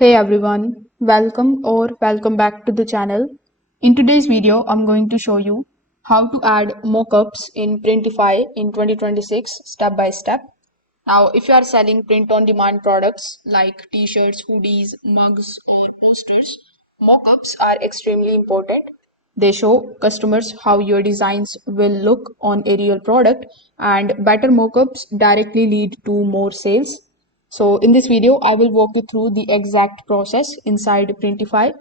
Hey everyone, welcome back to the channel. In today's video, I'm going to show you how to add mockups in Printify in 2026 step by step. Now, if you are selling print on demand products like t-shirts, hoodies, mugs, or posters, mockups are extremely important. They show customers how your designs will look on a real product, and better mockups directly lead to more sales. So in this video, I will walk you through the exact process inside Printify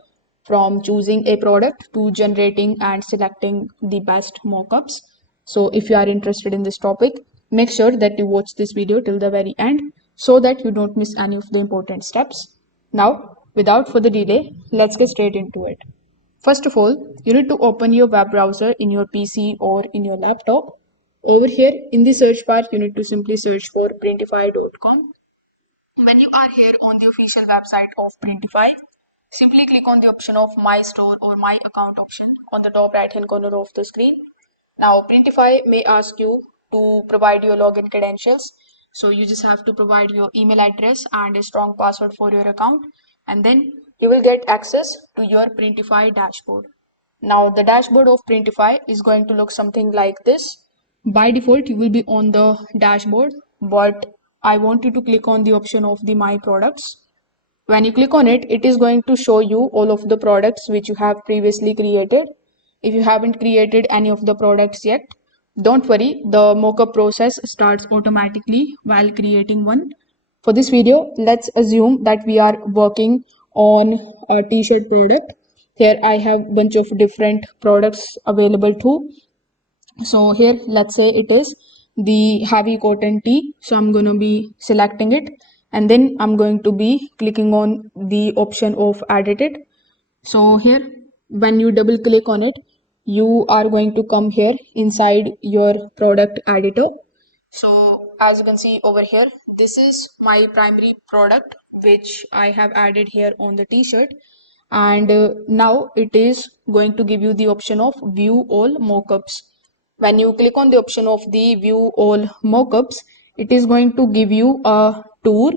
from choosing a product to generating and selecting the best mockups. So if you are interested in this topic, make sure that you watch this video till the very end so that you don't miss any of the important steps. Now, without further delay, let's get straight into it. First of all, you need to open your web browser in your PC or in your laptop. Over here in the search bar, you need to simply search for printify.com. When you are here on the official website of Printify, simply click on the option of My Store or My Account option on the top right hand corner of the screen. Now, Printify may ask you to provide your login credentials. So you just have to provide your email address and a strong password for your account, and then you will get access to your Printify dashboard. Now, the dashboard of Printify is going to look something like this. By default, you will be on the dashboard, but I want you to click on the option of the My Products. When you click on it, it is going to show you all of the products which you have previously created. If you haven't created any of the products yet, don't worry, the mockup process starts automatically while creating one. For this video, let's assume that we are working on a t-shirt product. Here I have bunch of different products available too. So here, let's say it is the heavy cotton tee. So I'm going to be selecting it, and then I'm going to be clicking on the option of edit it. So here, when you double click on it, you are going to come here inside your product editor. So as you can see over here, this is my primary product which I have added here on the t-shirt, and now it is going to give you the option of view all mockups. When you click on the option of the view all mockups, it is going to give you a tour.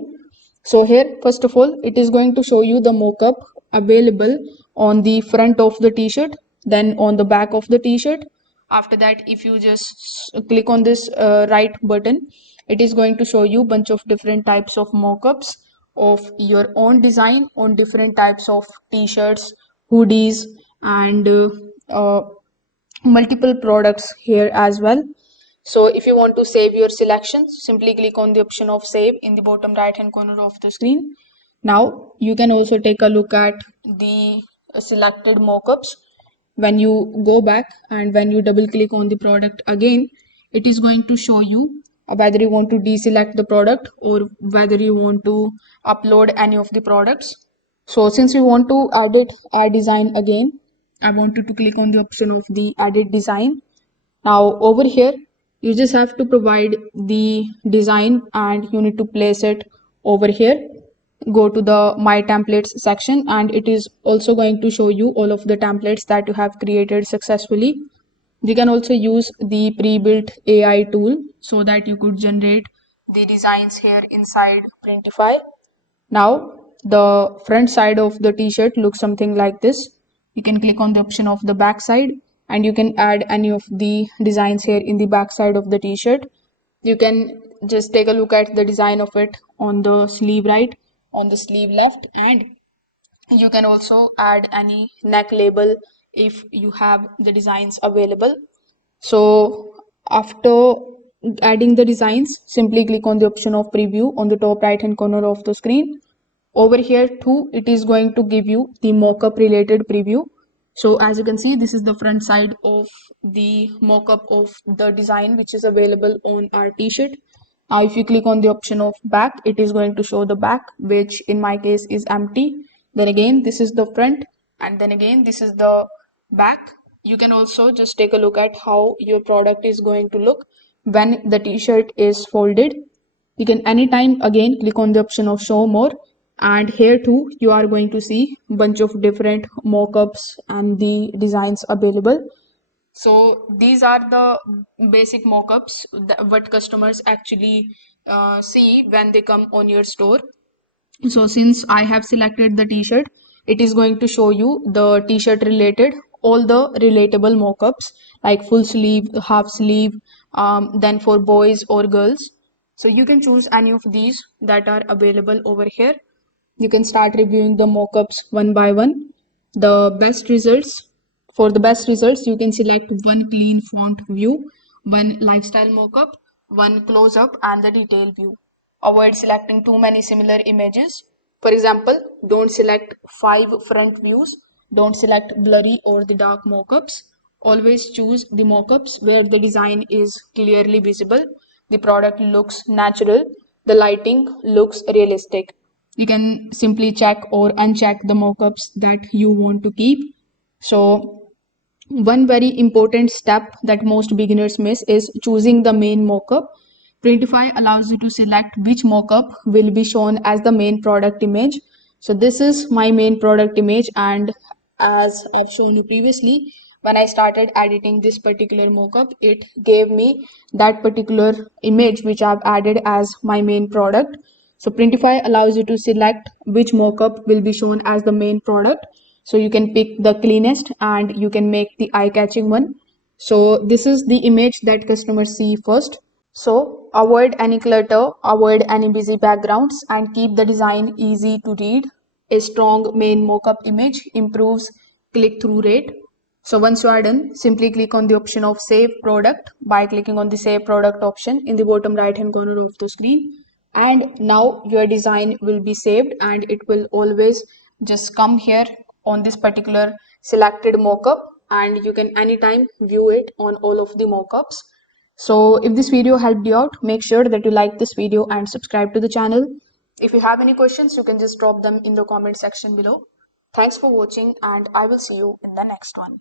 So here, first of all, it is going to show you the mockup available on the front of the t-shirt, then on the back of the t-shirt. After that, if you just click on this right button, it is going to show you bunch of different types of mockups of your own design on different types of t-shirts, hoodies, and multiple products here as well. So if you want to save your selections, simply click on the option of save in the bottom right hand corner of the screen. Now you can also take a look at the selected mockups. When you go back and when you double click on the product again, it is going to show you whether you want to deselect the product or whether you want to upload any of the products. So since we want to edit our design again, I wanted to click on the option of the edit design. Now over here, you just have to provide the design and you need to place it over here. Go to the My Templates section, and it is also going to show you all of the templates that you have created successfully. You can also use the pre-built AI tool so that you could generate the designs here inside Printify. Now, the front side of the t-shirt looks something like this. You can click on the option of the back side and you can add any of the designs here in the back side of the t-shirt. You can just take a look at the design of it on the sleeve right, on the sleeve left, and you can also add any neck label if you have the designs available. So after adding the designs, simply click on the option of preview on the top right hand corner of the screen. Over here too, it is going to give you the mockup related preview. So as you can see, this is the front side of the mockup of the design which is available on our t-shirt. Now if you click on the option of back, it is going to show the back, which in my case is empty. Then again, this is the front, and then again, this is the back. You can also just take a look at how your product is going to look when the t-shirt is folded. You can anytime again click on the option of show more, and here too you are going to see bunch of different mockups and the designs available. So these are the basic mockups that what customers actually see when they come on your store. So since I have selected the t-shirt, it is going to show you the t-shirt related, all the relatable mockups like full sleeve, half sleeve, then for boys or girls. So you can choose any of these that are available over here. You can start reviewing the mockups one by one. The best results, for the best results, you can select one clean font view, one lifestyle mockup, one close up, and the detail view. Avoid selecting too many similar images. For example, don't select 5 front views. Don't select blurry or the dark mockups. Always choose the mockups where the design is clearly visible, the product looks natural, the lighting looks realistic. You can simply check or uncheck the mockups that you want to keep. So one very important step that most beginners miss is choosing the main mockup. Printify allows you to select which mockup will be shown as the main product image. So this is my main product image, and as I've shown you previously, when I started editing this particular mockup, it gave me that particular image which I've added as my main product. So Printify allows you to select which mockup will be shown as the main product. So you can pick the cleanest and you can make the eye-catching one. So this is the image that customers see first. So avoid any clutter, avoid any busy backgrounds, and keep the design easy to read. A strong main mockup image improves click-through rate. So once you are done, simply click on the option of Save Product by clicking on the Save Product option in the bottom right hand corner of the screen. And now your design will be saved and it will always just come here on this particular selected mockup, and you can anytime view it on all of the mockups. So if this video helped you out, make sure that you like this video and subscribe to the channel. If you have any questions, you can just drop them in the comment section below. Thanks for watching and I will see you in the next one.